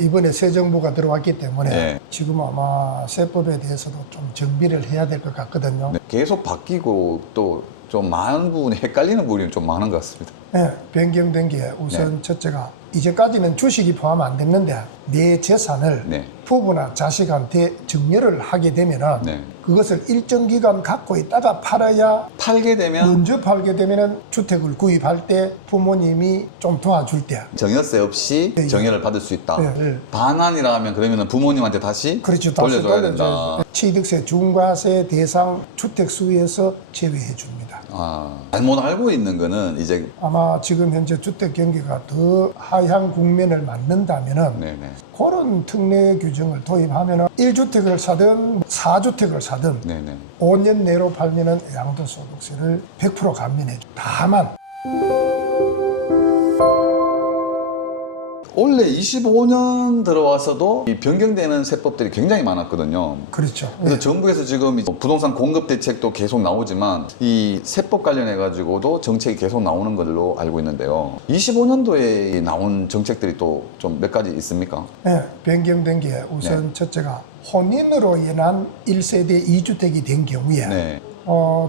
이번에 새 정부가 들어왔기 때문에 네. 지금 아마 세법에 대해서도 좀 정비를 해야 될 것 같거든요. 네, 계속 바뀌고 또 좀 많은 부분이 헷갈리는 부분이 좀 많은 것 같습니다. 네, 변경된 게 우선 첫째가 이제까지는 주식이 포함 안 됐는데 내 재산을 네. 부부나 자식한테 증여를 하게 되면은 네. 그것을 일정 기간 갖고 있다가 팔아야 팔게 되면 먼저 팔게 되면은 주택을 구입할 때 부모님이 좀 도와줄 때 정여세 없이 네, 정여를 받을 수 있다. 네, 네. 반환이라 하면 그러면 부모님한테 다시 그렇죠. 다시 돌려줘야 된다. 취득세 중과세 대상 주택 수에서 제외해 줍니다. 잘못 알고 있는 거는 이제 아마 지금 현재 주택 경기가 더 하향 국면을 맞는다면은 네네. 그런 특례 규정을 도입하면은 1주택을 사든 4주택을 사든 네네. 5년 내로 팔면은 양도소득세를 100% 감면해 줘. 다만 원래 25년 들어와서도 이 변경되는 세법들이 굉장히 많았거든요. 그렇죠. 그래서 정부에서 지금 부동산 공급 대책도 계속 나오지만 이 세법 관련해 가지고도 정책이 계속 나오는 걸로 알고 있는데요. 25년도에 나온 정책들이 또 좀 몇 가지 있습니까? 네, 변경된 게 우선 네. 첫째가 혼인으로 인한 1세대 2주택이 된 경우에 네.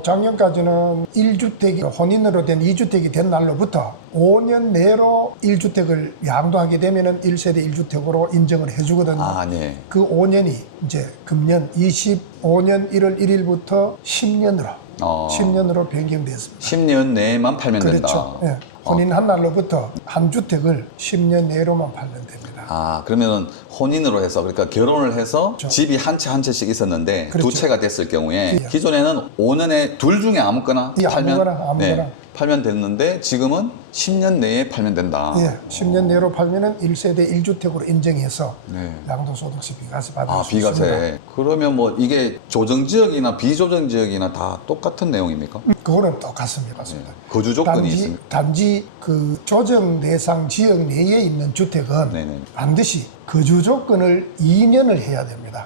작년까지는 1주택이 혼인으로 된 2주택이 된 날로부터 5년 내로 1주택을 양도하게 되면은 1세대 1주택으로 인정을 해주거든요. 네. 그 5년이 이제 금년 25년 1월 1일부터 10년으로 10년으로 변경됐습니다. 10년 내에만 팔면 그렇죠. 된다. 예. 혼인한 날로부터 한 주택을 10년 내로만 팔면 됩니다. 그러면은 혼인으로 해서 그러니까 결혼을 해서 그렇죠. 집이 한 채 한 채씩 있었는데 그렇죠. 두 채가 됐을 경우에 예. 기존에는 5년에 둘 중에 아무거나 예, 팔면 아무거나. 팔면 됐는데 지금은 10년 내에 팔면 된다. 예, 10년 내로 팔면은 1세대 1주택으로 인정해서 네. 양도소득세 비과세 받을 수 있습니다. 비과세. 그러면 뭐 이게 조정 지역이나 비조정 지역이나 다 똑같은 내용입니까? 그거는 똑같습니다. 거주 조건이 있습니다. 단지 그 조정 대상 지역 내에 있는 주택은 네네. 반드시 거주 조건을 2년을 해야 됩니다.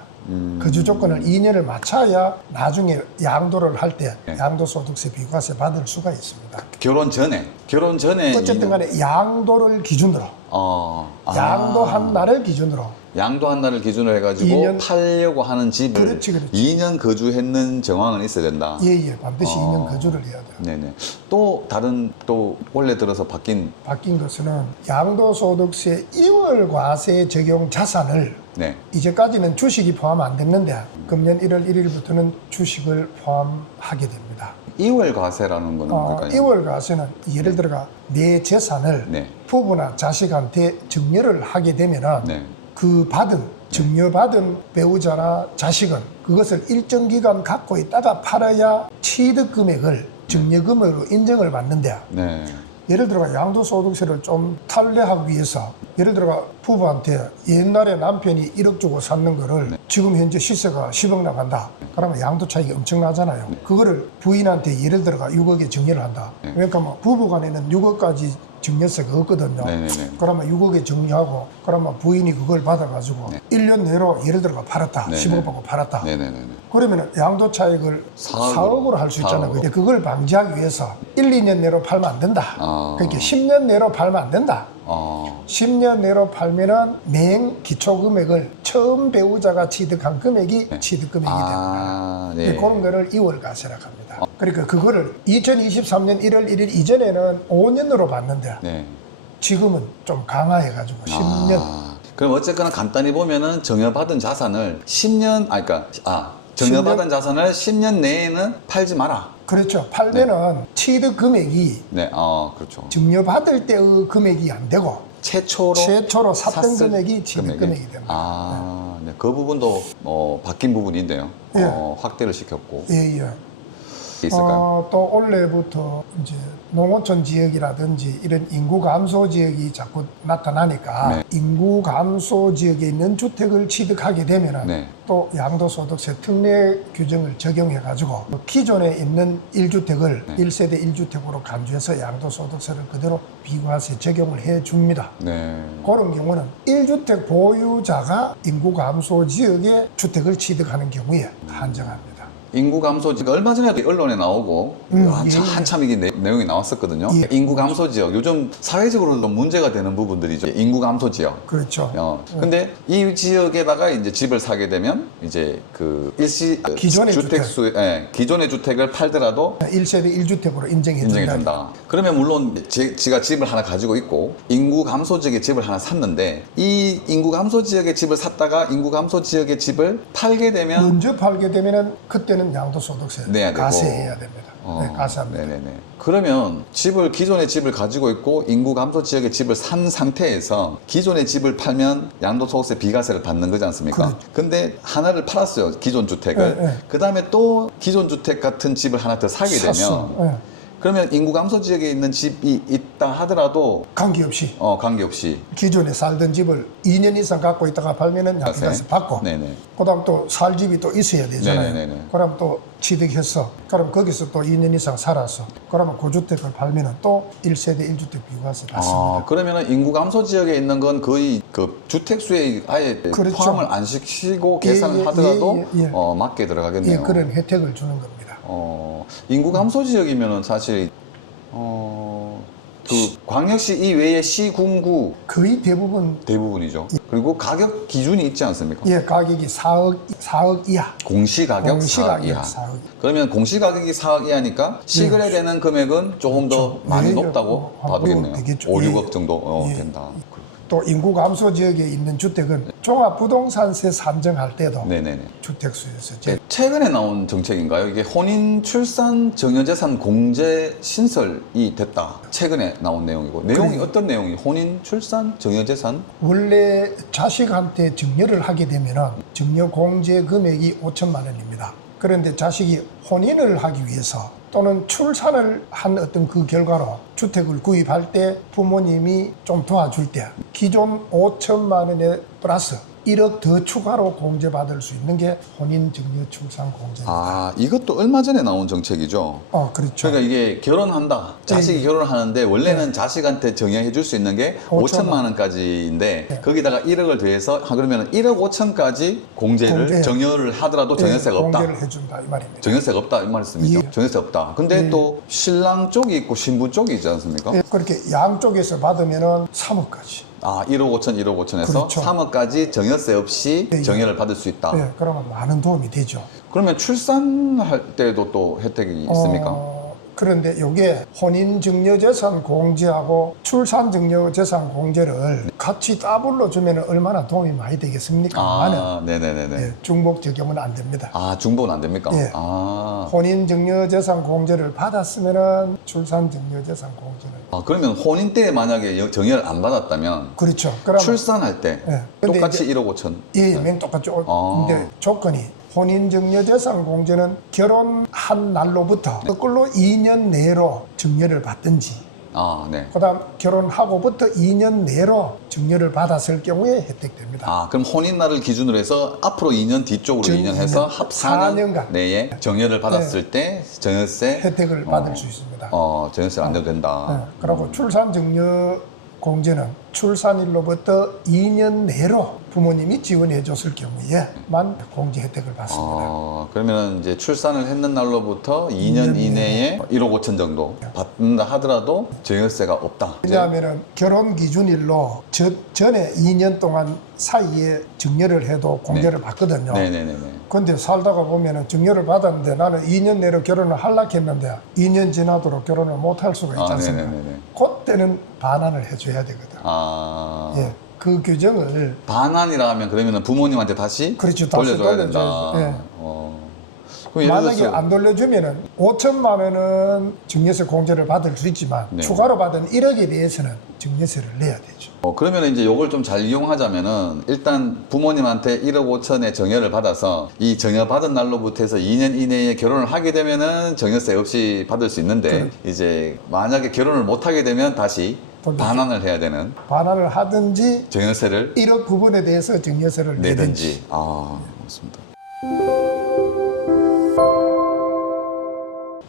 거주 조건을 2년을 맞춰야 나중에 양도를 할 때 네. 양도소득세 비과세 받을 수가 있습니다. 결혼 전에 어쨌든 간에 양도를 기준으로 양도한 날을 기준으로 양도한 날을 기준으로 해가지고 2년. 팔려고 하는 집을 그렇지. 2년 거주했는 정황은 있어야 된다. 예, 반드시 2년 거주를 해야 돼요. 네네. 또 다른 또 원래 들어서 바뀐 것은 양도소득세 2월 과세 적용 자산을 네. 이제까지는 주식이 포함 안 됐는데 금년 1월 1일부터는 주식을 포함하게 됩니다. 2월 과세라는 거는 뭘까요? 2월 과세는 예를 들어가 내 재산을 네. 부부나 자식한테 증여를 하게 되면은 네. 그 증여받은 배우자나 자식은 그것을 일정 기간 갖고 있다가 팔아야 취득 금액을 증여금으로 인정을 받는데 네. 예를 들어 양도소득세를 좀 탈례하기 위해서 예를 들어 부부한테 옛날에 남편이 1억 주고 샀는 거를 지금 현재 시세가 10억 나간다. 그러면 양도 차익이 엄청나잖아요. 그거를 부인한테 예를 들어 6억에 증여를 한다. 그러니까 뭐 부부 간에는 6억까지 증여세가 없거든요. 네네네. 그러면 6억에 정리하고 그러면 부인이 그걸 받아가지고 1년 내로 예를 들어 팔았다. 네네. 10억 받고 팔았다. 네네네. 그러면 양도 차익을 4억으로 할 수 있잖아요. 4억으로. 그걸 방지하기 위해서 1, 2년 내로 팔면 안 된다. 그러니까 10년 내로 팔면 안 된다. 10년 내로 팔면은 맹 기초금액을 처음 배우자가 취득한 금액이 취득금액이 됩니다. 네. 그런 거를 2월 과세라고 합니다. 그러니까 그거를 2023년 1월 1일 이전에는 5년으로 받는데 네. 지금은 좀 강화해가지고 10년. 그럼 어쨌거나 간단히 보면은 정여받은 자산을 10년, 정여받은 자산을 10년 내에는 팔지 마라. 그렇죠. 팔면은 취득 금액이 네, 그렇죠. 증여받을 때의 금액이 안 되고 최초로 샀던 샀을 금액이 취득 금액이 됩니다. 네. 그 부분도 바뀐 부분인데요. 예. 확대를 시켰고. 예. 있을까요? 또 올해부터 이제 농어촌 지역이라든지 이런 인구 감소 지역이 자꾸 나타나니까 네. 인구 감소 지역에 있는 주택을 취득하게 되면은 네. 또 양도소득세 특례 규정을 적용해가지고 기존에 있는 1주택을 1세대 1주택으로 간주해서 양도소득세를 그대로 비과세 적용을 해줍니다. 네. 그런 경우는 1주택 보유자가 인구 감소 지역에 주택을 취득하는 경우에 한정합니다. 인구 감소지역 얼마 전에도 언론에 나오고 한참 이게 내용이 나왔었거든요. 예. 인구 감소 지역 요즘 사회적으로도 문제가 되는 부분들이죠. 인구 감소 지역. 그렇죠. 근데 이 지역에다가 이제 집을 사게 되면 이제 그 일시 기존의 주택수, 예, 기존의 주택을 팔더라도 1세대 1주택으로 인정이 된다. 그러면 물론 지가 집을 하나 가지고 있고 인구 감소 지역에 집을 하나 샀는데 이 인구 감소 지역에 집을 샀다가 인구 감소 지역의 집을 팔게 되면 먼저 팔게 되면은 그때는 양도소득세 내야 되고. 가세해야 됩니다. 네, 가세합니다. 네네네. 그러면 기존의 집을 가지고 있고 인구 감소 지역의 집을 산 상태에서 기존의 집을 팔면 양도소득세 비과세를 받는 거지 않습니까? 근데 하나를 팔았어요. 기존 주택을. 네, 네. 그 다음에 또 기존 주택 같은 집을 하나 더 사게 샀어. 되면 네. 그러면 인구 감소 지역에 있는 집이 있다 하더라도 관계없이 관계없이 기존에 살던 집을 2년 이상 갖고 있다가 팔면은 양도세 받고 네네. 그다음 또 살 집이 또 있어야 되잖아요. 네네네. 그럼 또 취득했어. 그럼 거기서 또 2년 이상 살았어. 그러면 그 주택을 팔면은 또 1세대 1주택 비과세 받습니다. 그러면은 인구 감소 지역에 있는 건 거의 그 주택 수에 아예 그렇죠. 포함을 안 시키고 예, 계산을 예, 하더라도 예, 예. 맞게 들어가겠네요. 예, 그런 혜택을 주는 겁니다. 인구 감소 지역이면은 사실 그 광역시 이외의 시, 군구 거의 대부분 대부분이죠. 그리고 가격 기준이 있지 않습니까? 예, 가격이 4억 이하. 공시가격 4억 공시가격 이하. 4억. 그러면 공시가격이 4억 이하니까 시거래되는 금액은 조금 더 많이 예, 높다고 한 봐도 되겠네요. 되겠죠. 5, 예. 6억 정도 예. 된다. 또 인구 감소 지역에 있는 주택은 종합부동산세 산정할 때도 네네네. 주택수에서 최근에 나온 정책인가요? 이게 혼인, 출산, 증여재산 공제 신설이 됐다. 최근에 나온 내용이고 내용이 어떤 내용이? 혼인, 출산, 증여재산? 원래 자식한테 증여를 하게 되면은 증여 공제 금액이 5천만 원입니다. 그런데 자식이 혼인을 하기 위해서 또는 출산을 한 어떤 그 결과로 주택을 구입할 때 부모님이 좀 도와줄 때 기존 5천만 원에 플러스 1억 더 추가로 공제받을 수 있는 게 혼인 증여 출산 공제입니다. 이것도 얼마 전에 나온 정책이죠. 그렇죠. 그러니까 이게 결혼한다. 자식이 결혼하는데 원래는 자식한테 정여해 줄 수 있는 게 5천만 원까지인데 거기다가 1억을 더해서 그러면 1억 5천까지 공제를 정여를 하더라도 전세가 없다. 공제를 해준다 이 말입니다. 전세가 없다 이 말씀이죠. 예. 전세 없다. 근데 또 신랑 쪽이 있고 신부 쪽이 있지 않습니까? 그렇게 양쪽에서 받으면은 3억까지. 1억 5천, 1억 5천에서 그렇죠. 3억까지 정여세 없이 예. 정여를 받을 수 있다. 네, 그러면 많은 도움이 되죠. 그러면 출산할 때도 또 혜택이 있습니까? 그런데 이게 혼인증여재산 공제하고 출산증여재산 공제를 같이 따블로 주면 얼마나 도움이 많이 되겠습니까? 네네네네. 예, 중복 적용은 안 됩니다. 중복은 안 됩니까? 예. 혼인증여재산 공제를 받았으면 출산증여재산 공제는 그러면 혼인 때 만약에 정여를 안 받았다면 그렇죠. 그러면 출산할 때 근데 똑같이 이제 1억 5천. 예, 맨 똑같죠. 근데 조건이 혼인증여재산 공제는 결혼한 날로부터 거꾸로 2년 내로 증여를 받든지 네. 그다음 결혼하고부터 2년 내로 증여를 받았을 경우에 혜택됩니다. 그럼 혼인 날을 기준으로 해서 앞으로 2년 뒤쪽으로 2년 해서 합 4년 내에 정여를 받았을 때 전여세 혜택을 받을 수 있습니다. 전여세를 안 내도 된다. 그리고 출산증여 공제는 출산일로부터 2년 내로 부모님이 지원해 줬을 경우에만 공제 혜택을 받습니다. 그러면 이제 출산을 했는 날로부터 2년 이내에 1억 5천 정도 받는다 하더라도 전여세가 없다. 왜냐하면 결혼 기준일로 전에 2년 동안 사이에 증여를 해도 공제를 받거든요. 네네네. 근데 살다가 보면은 증여를 받았는데 나는 2년 내로 결혼을 하려고 했는데 2년 지나도록 결혼을 못 할 수가 있지 않습니까? 네네네. 그때는 반환을 해줘야 되거든. 예, 그 규정을 반환이라 하면 그러면 부모님한테 다시 그렇죠, 다시 돌려줘야 된다. 돌려줘야죠. 예. 그럼 예를 만약에 들어서 안 돌려주면은 5천만 원은 증여세 공제를 받을 수 있지만 네. 추가로 받은 1억에 대해서는 증여세를 내야 되죠. 그러면 이제 요걸 좀 잘 이용하자면은 일단 부모님한테 1억 5천의 정여를 받아서 이 정여 받은 날로부터 해서 2년 이내에 결혼을 하게 되면은 정여세 없이 받을 수 있는데 이제 만약에 결혼을 못 하게 되면 다시 반환을 해야 되는 반환을 하든지 정여세를 1억 부분에 대해서 증여세를 내든지. 맞습니다.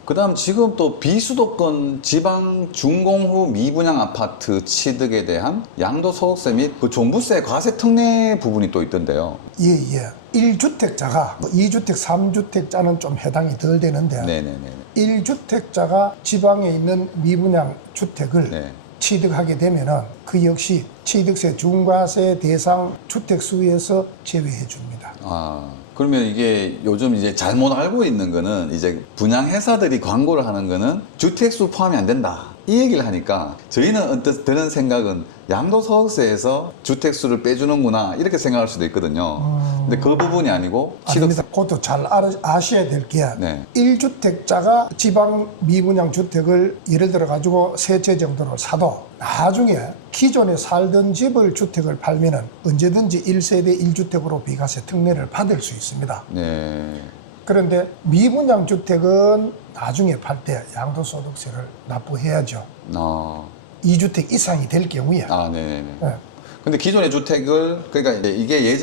그 다음 지금 또 비수도권 지방 준공후 미분양 아파트 취득에 대한 양도소득세 및 그 종부세 과세 특례 부분이 또 있던데요. 예. 1주택자가 2주택, 3주택자는 좀 해당이 덜 되는데 네네네. 1주택자가 지방에 있는 미분양 주택을 네. 취득하게 되면은 그 역시 취득세 중과세 대상 주택 수에서 제외해 줍니다. 아, 그러면 이게 요즘 이제 잘못 알고 있는 거는 이제 분양 회사들이 광고를 하는 거는 주택수 포함이 안 된다. 이 얘기를 하니까 저희는 언뜻 드는 생각은 양도소득세에서 주택수를 빼주는구나 이렇게 생각할 수도 있거든요. 근데 그 부분이 아니고 아닙니다. 그것도 잘 아셔야 될 게 네. 1주택자가 지방 미분양 주택을 예를 들어 가지고 세 채 정도를 사도 나중에 기존에 살던 집을 주택을 팔면은 언제든지 1세대 1주택으로 비과세 특례를 받을 수 있습니다. 네. 그런데 미분양 주택은 나중에 팔 때 양도소득세를 납부해야죠. 아, 2주택 이상이 될 경우에. 네네네. 네. 근데 기존의 주택을 그러니까 이게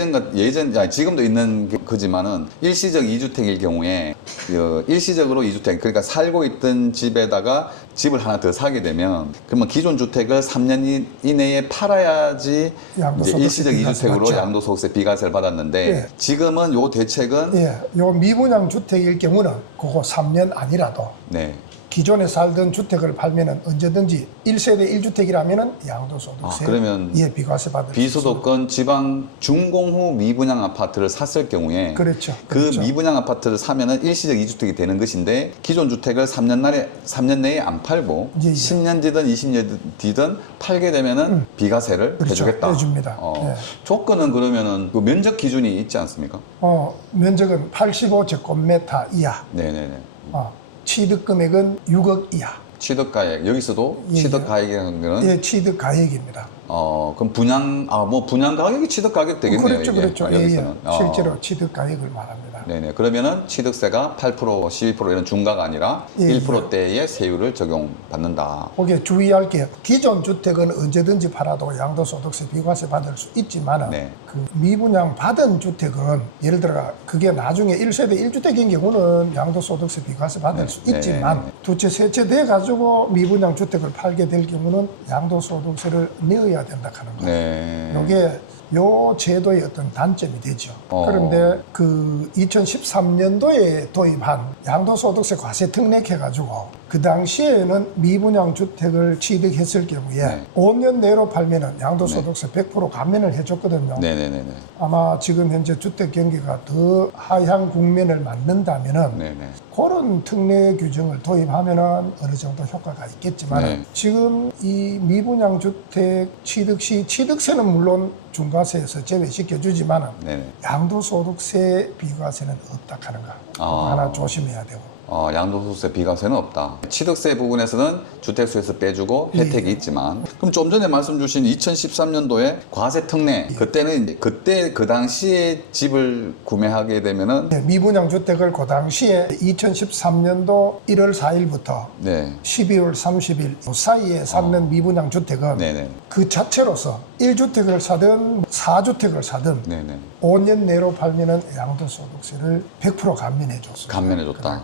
지금도 있는 거지만은 일시적 2주택일 경우에 일시적으로 2주택 그러니까 살고 있던 집에다가 집을 하나 더 사게 되면 그러면 기존 주택을 3년 이내에 팔아야지 이제 양도소득세 일시적 비과세 2주택으로 받죠. 양도소득세 비과세를 받았는데 예. 지금은 요 대책은 예, 요 미분양 주택일 경우는 그거 3년 아니라도 네. 기존에 살던 주택을 팔면은 언제든지 1세대 1주택이라면은 양도소득세 그러면 예, 비과세 받을 비소득권 지방 준공후 미분양 아파트를 샀을 경우에 그렇죠. 그 그렇죠. 미분양 아파트를 사면은 일시적 2주택이 되는 것인데 기존 주택을 3년 내에 안 팔고 예, 예. 10년 뒤든 20년 뒤든 팔게 되면은 비과세를 그렇죠. 해주겠다. 해줍니다. 예. 조건은 그러면은 그 면적 기준이 있지 않습니까? 면적은 85제곱미터 이하, 네네네. 취득 금액은 6억 이하. 취득가액 여기서도 예, 취득가액이라는 거는 예, 취득 가액입니다. 그럼 분양 가격이 취득 가격 되겠네요. 그렇죠, 이게. 그렇죠. 예, 여기서는. 예. 실제로 취득 가액을 말합니다. 네네. 그러면은 취득세가 8%, 12% 이런 중과가 아니라 예, 1%대의 세율을 적용받는다. 거기에 주의할 게 기존 주택은 언제든지 팔아도 양도소득세 비과세 받을 수 있지만 네. 그 미분양 받은 주택은 예를 들어 그게 나중에 1세대 1주택인 경우는 양도소득세 비과세 받을 수 네, 있지만 네, 네. 두 채, 세 채 돼 가지고 미분양 주택을 팔게 될 경우는 양도소득세를 내어야 된다 하는 거예요. 네. 이게 요 제도의 어떤 단점이 되죠. 어. 그런데 그 2013년도에 도입한 양도소득세 과세 특례해가지고 그 당시에는 미분양 주택을 취득했을 경우에 네. 5년 내로 팔면은 양도소득세 100% 감면을 해줬거든요. 네네네네. 아마 지금 현재 주택 경기가 더 하향 국면을 맞는다면은 네네. 그런 특례 규정을 도입하면은 어느 정도 효과가 있겠지만 네. 지금 이 미분양 주택 취득 시 취득세는 물론 중과세에서 제외시켜 주지만은 네네. 양도소득세 비과세는 없다 하는 거 그거 하나 조심해야 되고. 양도소득세 비과세는 없다. 취득세 부분에서는 주택수에서 빼주고 예. 혜택이 있지만 그럼 좀 전에 말씀 주신 2013년도에 과세 특례 그때는 이제 그때 그 당시에 집을 구매하게 되면은 네, 미분양 주택을 그 당시에 2013년도 1월 4일부터 네. 12월 30일 그 사이에 샀는 미분양 주택은 네네. 그 자체로서 1주택을 사든 4주택을 사든 네네. 5년 내로 팔면은 양도소득세를 100% 감면해 줬습니다. 감면해줬다.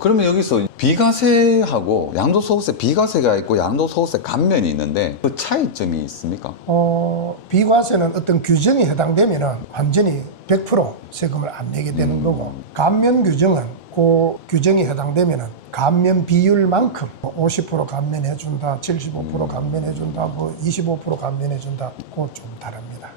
그러면 여기서 비과세하고 양도소득세 비과세가 있고 양도소득세 감면이 있는데 그 차이점이 있습니까? 비과세는 어떤 규정에 해당되면은 완전히 100% 세금을 안 내게 되는 거고 감면 규정은 그 규정에 해당되면은 감면 비율만큼 50% 감면해준다, 75% 감면해준다, 25% 감면해준다, 그거 좀 다릅니다.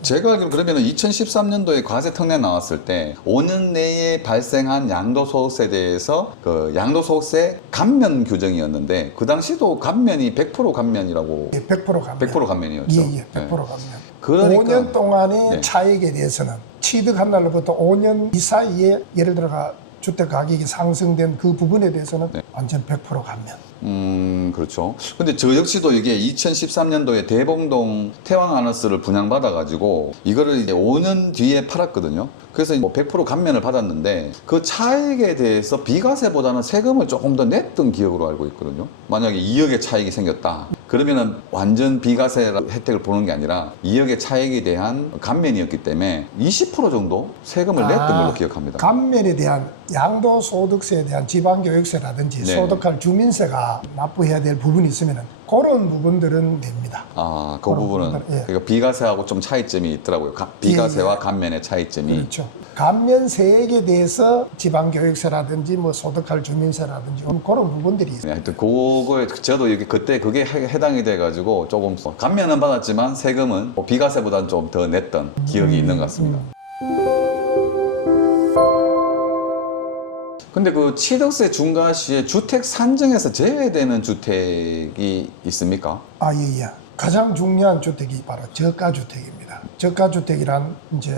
제가 알기로 그러면 2013년도에 과세 특례 나왔을 때 5년 내에 발생한 양도소득세에 대해서 그 양도소득세 감면 규정이었는데 그 당시도 감면이 100% 감면이라고 예, 100% 감면. 100% 감면이었죠. 예, 100% 감면. 그러니까 5년 동안의 네. 차익에 대해서는 취득한 날로부터 5년 이 사이에 예를 들어가 주택 가격이 상승된 그 부분에 대해서는 네. 완전 100% 감면. 그렇죠. 근데 저 역시도 이게 2013년도에 대봉동 태왕아너스를 분양받아가지고 이거를 이제 5년 뒤에 팔았거든요. 그래서 뭐 100% 감면을 받았는데 그 차익에 대해서 비과세보다는 세금을 조금 더 냈던 기억으로 알고 있거든요. 만약에 2억의 차익이 생겼다. 그러면은 완전 비과세 혜택을 보는 게 아니라 2억의 차익에 대한 감면이었기 때문에 20% 정도 세금을 냈던 걸로 기억합니다. 감면에 대한 양도소득세에 대한 지방교육세라든지 네. 소득할 주민세가 우리가 납부해야 될 부분이 있으면 그런 부분들은 냅니다. 아, 그 그런 부분은 부분들, 예. 그러니까 비과세하고 좀 차이점이 있더라고요. 비과세와 감면의 차이점이. 그렇죠. 감면세액에 대해서 지방교육세라든지 뭐 소득할 주민세라든지 그런 부분들이 있어요. 네, 하여튼 그거에 저도 여기 그때 그게 해당이 돼가지고 조금 감면은 받았지만 세금은 뭐 비과세보다는 좀 더 냈던 기억이 있는 것 같습니다. 근데 그 취득세 중과 시에 주택 산정에서 제외되는 주택이 있습니까? 아, 예, 예. 가장 중요한 주택이 바로 저가주택입니다. 저가주택이란 이제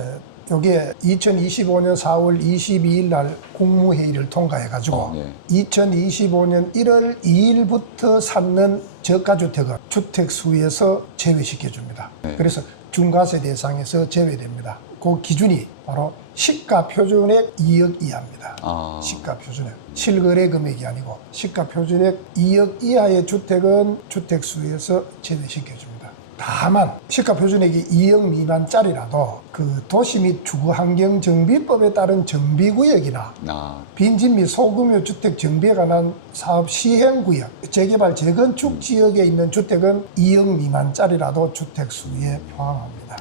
요게 2025년 4월 22일 날 국무회의를 통과해가지고 네. 2025년 1월 2일부터 쌓는 저가주택은 주택수에서 제외시켜줍니다. 네. 그래서 중과세 대상에서 제외됩니다. 그 기준이 바로 시가 표준액 2억 이하입니다. 아. 시가 표준액. 실거래 금액이 아니고 시가 표준액 2억 이하의 주택은 주택수에서 제외시켜줍니다. 다만 시가 표준액이 2억 미만짜리라도 그 도시 및 주거환경정비법에 따른 정비구역이나 아. 빈집 및 소규모 주택 정비에 관한 사업 시행구역, 재개발 재건축 지역에 있는 주택은 2억 미만짜리라도 주택수에 포함합니다.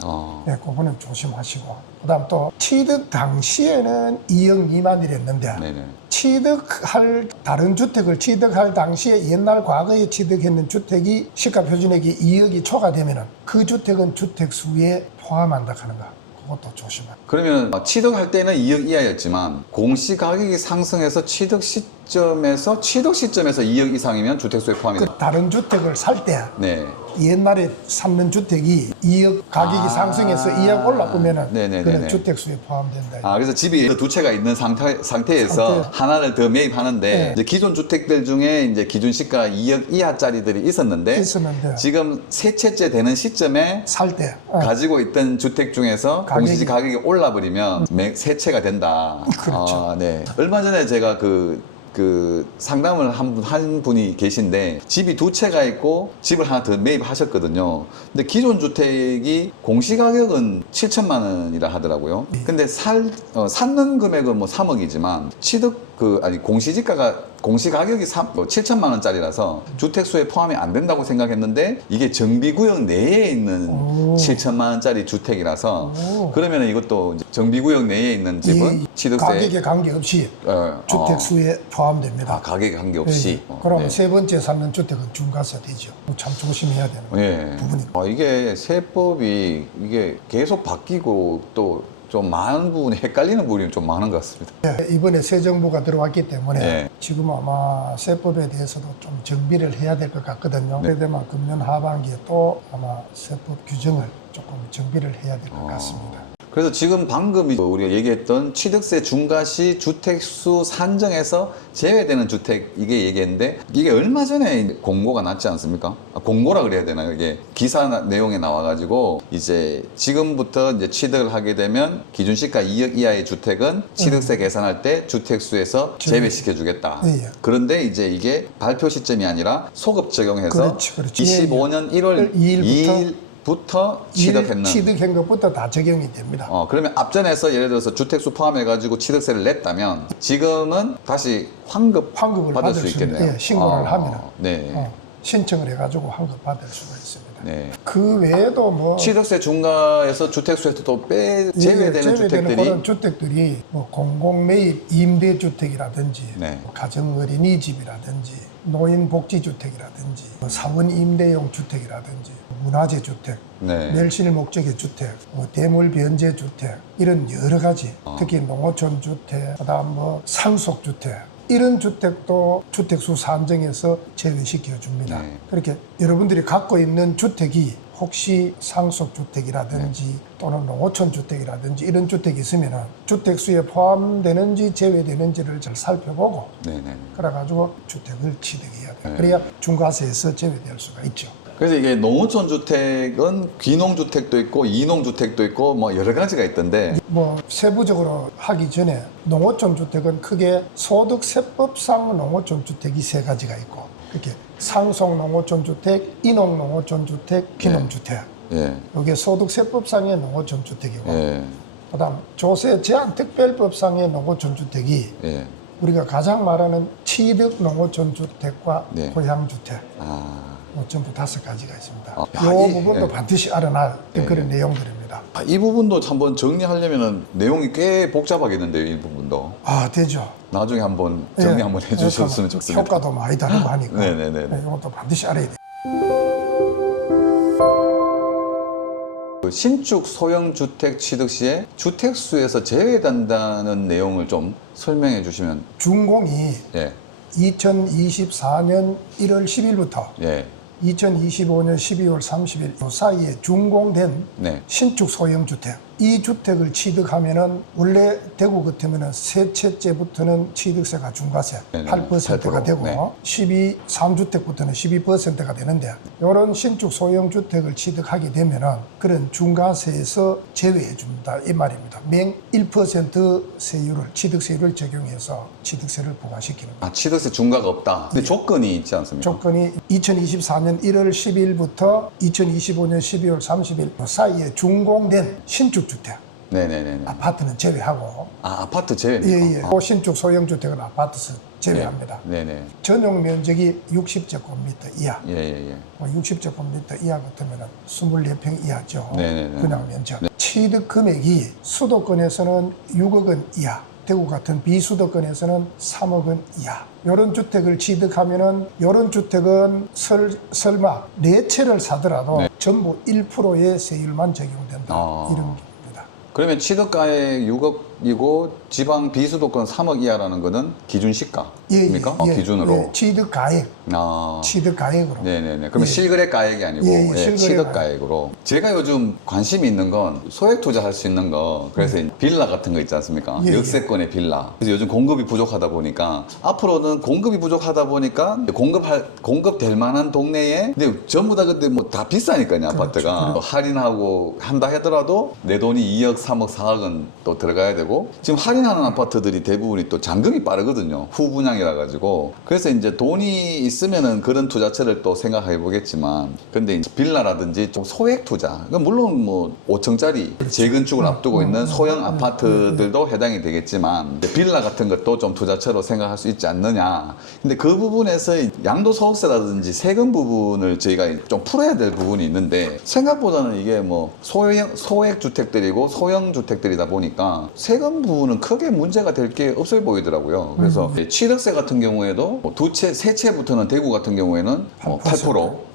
네, 그거는 조심하시고. 그다음 또 취득 당시에는 2억 미만이랬는데 네네. 다른 주택을 취득할 당시에 옛날 과거에 취득했는 주택이 시가 표준액이 2억이 초과되면은 그 주택은 주택수에 포함한다 하는 거. 그것도 조심하세요. 그러면 취득할 때는 2억 이하였지만 공시가격이 상승해서 취득 시점에서 2억 이상이면 주택수에 포함이 됩니다. 다른 주택을 살 때 네. 옛날에 샀는 주택이 2억 가격이 상승해서 2억 올라가면은 네네네네. 그는 주택수에 포함된다. 아, 그래서 집이 두 채가 있는 상태에서 하나를 더 매입하는데 네. 이제 기존 주택들 중에 이제 기준 시가 2억 이하짜리들이 있었는데 지금 세 채째 되는 시점에 살 때 가지고 있던 주택 중에서 공시 가격이 올라버리면 세 채가 된다. 그렇죠. 아, 네. 얼마 전에 제가 그 상담을 한 분이 계신데 집이 두 채가 있고 집을 하나 더 매입하셨거든요. 근데 기존 주택이 공시가격은 7천만 원이라 하더라고요. 근데 샀는 금액은 뭐 3억이지만 공시가격이 7천만 원짜리라서 주택수에 포함이 안 된다고 생각했는데 이게 정비구역 내에 있는 7천만 원짜리 주택이라서 그러면 이것도 이제 정비구역 내에 있는 집은 취득세 가격에 관계없이 주택수에 포함됩니다. 아, 가격에 관계없이. 그럼 네. 세 번째 삼는 주택은 중과세 되죠. 참 조심해야 되는 네. 부분입니다. 이게 세법이 이게 계속 바뀌고 또 좀 많은 부분이 헷갈리는 부분이 좀 많은 것 같습니다. 네, 이번에 새 정부가 들어왔기 때문에 네. 지금 아마 세법에 대해서도 좀 정비를 해야 될 것 같거든요. 그래 되면 금년 하반기에 또 아마 세법 규정을 조금 정비를 해야 될 것 같습니다. 그래서 지금 방금 우리가 얘기했던 취득세 중과시 주택수 산정에서 제외되는 주택 이게 얘기했는데 이게 얼마 전에 공고가 났지 않습니까? 공고라 그래야 되나요? 이게 기사 내용에 나와가지고 이제 지금부터 이제 취득을 하게 되면 기준 시가 2억 이하의 주택은 취득세 계산할 때 주택수에서 제외시켜 주겠다. 예, 예. 그런데 이제 이게 발표 시점이 아니라 소급 적용해서 그렇지. 25년 1월 2일부터 취득했는. 취득한 것부터 다 적용이 됩니다. 그러면 앞전에서 예를 들어서 주택수 포함해가지고 취득세를 냈다면 지금은 다시 환급을 받을 수 있겠네요. 예, 신고를 하면 네. 신청을 해가지고 환급 받을 수가 있습니다. 네. 그 외에도 뭐 취득세 중과에서 주택수에서 또 제외되는 주택들이 그런 주택들이 뭐 공공매입 임대주택이라든지 네. 뭐 가정어린이집이라든지 노인복지주택이라든지 뭐 사원 임대용 주택이라든지 문화재 주택, 네. 멸실 목적의 주택, 뭐 대물 변제 주택 이런 여러 가지 특히 농어촌 주택, 그다음 뭐 상속 주택 이런 주택도 주택수 산정에서 제외시켜 줍니다. 네. 그렇게 여러분들이 갖고 있는 주택이 혹시 상속주택이라든지 또는 농어촌주택이라든지 이런 주택이 있으면 주택수에 포함되는지 제외되는지를 잘 살펴보고 네네. 그래가지고 주택을 취득해야 돼요. 그래야 중과세에서 제외될 수가 있죠. 그래서 이게 농어촌 주택은 귀농주택도 있고 이농주택도 있고 뭐 여러 가지가 있던데 뭐 세부적으로 하기 전에 농어촌 주택은 크게 소득세법상 농어촌 주택이 세 가지가 있고 이렇게 상속 농어촌 주택, 인농 농어촌 주택, 귀농주택. 예. 이게 소득세법상의 농어촌 주택이고 예. 그다음 조세 제한 특별법상의 농어촌 주택이 예. 우리가 가장 말하는 취득 농어촌 주택과 네. 고향 주택 아, 뭐 전부 5가지가 있습니다. 아, 이 이- 부분도 네. 반드시 알아놔야 될 그런 내용들입니다. 이 부분도 한번 정리하려면은 내용이 꽤 복잡하겠는데요, 이 부분도. 아, 되죠. 나중에 한번 정리 예, 한번 해주셨으면 좋겠습니다. 효과도 많이 다르고 하니까 네네네. 이것도 반드시 알아야 돼요. 그 신축 소형 주택 취득 시에 주택수에서 제외된다는 내용을 좀 설명해 주시면. 준공이 예, 2024년 1월 10일부터 예, 2025년 12월 30일 그 사이에 준공된 네, 신축 소형 주택, 이 주택을 취득하면은 원래 대구 같으면은 세 채째부터는 취득세가 중과세 네네, 8%가 8%, 되고 네. 3주택부터는 12%가 되는데 이런 신축 소형 주택을 취득하게 되면은 그런 중과세에서 제외해 줍니다. 이 말입니다. 맹 1% 세율을 취득세율을 적용해서 취득세를 부과시키는 거예요. 아, 취득세 중과가 없다. 근데 조건이 있지 않습니까? 조건이 2024년 1월 10일부터 2025년 12월 30일 사이에 준공된 신축 주택, 네네네. 아파트는 제외하고, 아, 아파트 제외입니까? 예. 그 신축 소형 주택은 아파트에서 제외합니다. 네네. 전용 면적이 60제곱미터 이하, 예, 예, 예. 60제곱미터 이하 같으면 24평 이하죠. 네네네. 분양 면적. 취득 금액이 수도권에서는 6억 원 이하, 대구 같은 비수도권에서는 3억 원 이하. 이런 주택을 취득하면은 이런 주택은 설마 4채를 사더라도 네. 전부 1%의 세율만 적용된다. 아. 이런 겁니다. 그러면 취득가액 6억이고 지방 비수도권 3억 이하라는 거는 기준 시가입니까? 기준으로. 예, 취득 가액, 아. 취득 가액으로. 네네네. 그러면 예. 실거래 가액이 아니고 예, 실거래 취득 가액. 가액으로. 제가 요즘 관심이 있는 건 소액 투자할 수 있는 거. 그래서 빌라 같은 거 있지 않습니까? 예, 역세권의 빌라. 그래서 요즘 공급이 부족하다 보니까 앞으로는 공급이 부족하다 보니까 공급될 만한 동네에 근데 전부 다 근데 뭐 다 비싸니까요 아파트가 할인하고 한다 하더라도 내 돈이 2억, 3억, 4억은 또 들어가야 되고 지금 할인하는 아파트들이 대부분이 또 잔금이 빠르거든요. 후분양이라 가지고 그래서 이제 돈이 있으면은 그런 투자처를 또 생각해 보겠지만 근데 이제 빌라라든지 좀 소액 투자 그러니까 물론 뭐 5층짜리 재건축을 앞두고 있는 소형 아파트들도 해당이 되겠지만 이제 빌라 같은 것도 좀 투자처로 생각할 수 있지 않느냐. 근데 그 부분에서 양도소득세라든지 세금 부분을 저희가 좀 풀어야 될 부분이 있는데 생각보다는 이게 뭐 소액 주택들이고 소형 주택들이다 보니까 세금 부분은 크게 문제가 될 게 없어 보이더라고요. 그래서 취득세 같은 경우에도 뭐 세 채부터는 대구 같은 경우에는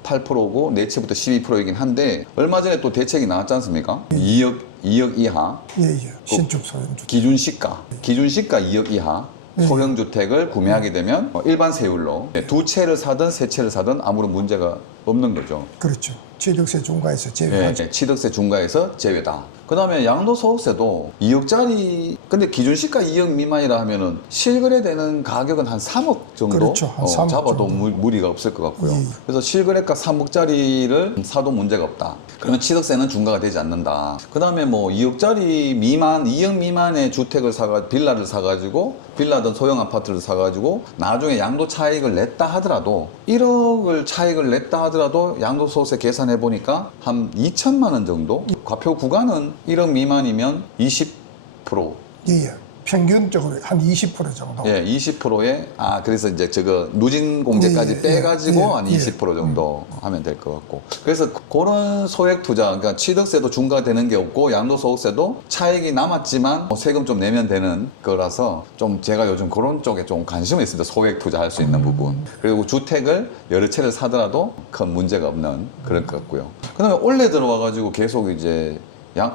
8%고 네 채부터 12%이긴 한데 얼마 전에 또 대책이 나왔지 않습니까? 2억 이하 예. 신축 소형 주택. 기준 시가 2억 이하 소형 주택을 구매하게 되면 일반 세율로 두 채를 사든 세 채를 사든 아무런 문제가 없는 거죠. 그렇죠. 취득세 중과에서 네, 제외하죠. 취득세 중과에서 제외다. 그 다음에 양도소득세도 2억짜리, 근데 기준시가 2억 미만이라 하면은 실거래되는 가격은 한 3억 정도? 그렇죠. 한 3억 잡아도 정도. 무리가 없을 것 같고요. 예. 그래서 실거래가 3억짜리를 사도 문제가 없다. 그러면 취득세는 중과가 되지 않는다. 그 다음에 뭐 2억짜리 미만, 2억 미만의 주택을 빌라를 사가지고, 빌라든 소형 아파트를 사가지고, 나중에 양도 차익을 냈다 하더라도, 1억을 차익을 냈다 하더라도 양도소득세 계산해 보니까 한 2천만 원 정도? 과표 구간은 1억 미만이면 20%. 예. 평균적으로 한 20% 정도. 예, 20%에, 그래서 이제 저거 누진 공제까지 예, 빼가지고 예, 한 예. 20% 정도 하면 될 것 같고. 그래서 그런 소액 투자, 그러니까 취득세도 중과되는 게 없고, 양도소득세도 차익이 남았지만 세금 좀 내면 되는 거라서 좀 제가 요즘 그런 쪽에 좀 관심이 있습니다. 소액 투자할 수 있는 부분. 그리고 주택을 여러 채를 사더라도 큰 문제가 없는 그럴 것 같고요. 그 다음에 올해 들어와가지고 계속 이제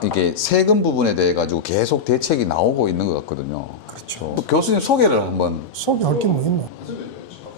이게 세금 부분에 대해 가지고 계속 대책이 나오고 있는 것 같거든요. 그렇죠. 또 교수님 소개를 한번. 소개할 게 뭐 있노?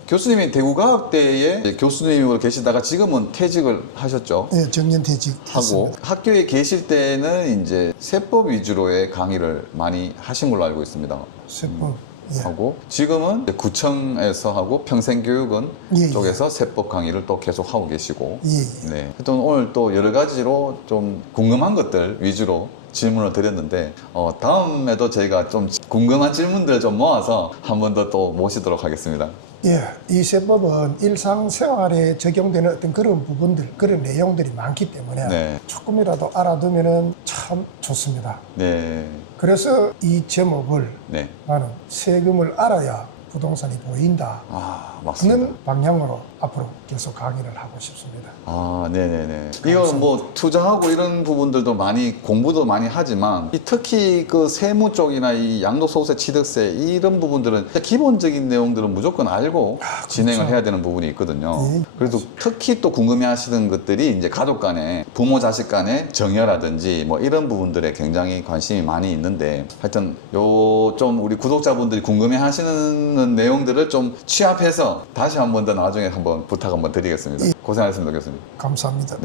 교수님이 대구과학대에 교수님으로 계시다가 지금은 퇴직을 하셨죠. 예, 정년퇴직 하고 학교에 계실 때는 이제 세법 위주로의 강의를 많이 하신 걸로 알고 있습니다. 세법. 예. 하고 지금은 이제 구청에서 하고 평생교육원 예, 예. 쪽에서 세법 강의를 또 계속 하고 계시고 예. 네. 하여튼 오늘 또 여러 가지로 좀 궁금한 것들 위주로 질문을 드렸는데 다음에도 저희가 좀 궁금한 질문들 좀 모아서 한 번 더 또 모시도록 하겠습니다. 예, 이 세법은 일상생활에 적용되는 어떤 그런 부분들, 그런 내용들이 많기 때문에 네. 조금이라도 알아두면은 참 참 좋습니다. 네. 그래서 이 제목을 네. 나는 세금을 알아야 부동산이 보인다 아, 맞습니다. 하는 방향으로 앞으로 계속 강의를 하고 싶습니다. 아, 네네네. 이거 뭐 투자하고 이런 부분들도 많이 공부도 많이 하지만 특히 그 세무 쪽이나 이 양도소득세, 취득세 이런 부분들은 기본적인 내용들은 무조건 알고 진행을 해야 되는 부분이 있거든요. 네, 그래도 특히 또 궁금해하시는 것들이 이제 가족 간에 부모 자식 간의 정여라든지 뭐 이런 부분들에 굉장히 관심이 많이 있는데 하여튼 요 좀 우리 구독자분들이 궁금해하시는 내용들을 좀 취합해서 다시 한 번 더 나중에 한번 부탁 한번 드리겠습니다. 고생하셨습니다, 교수님. 감사합니다.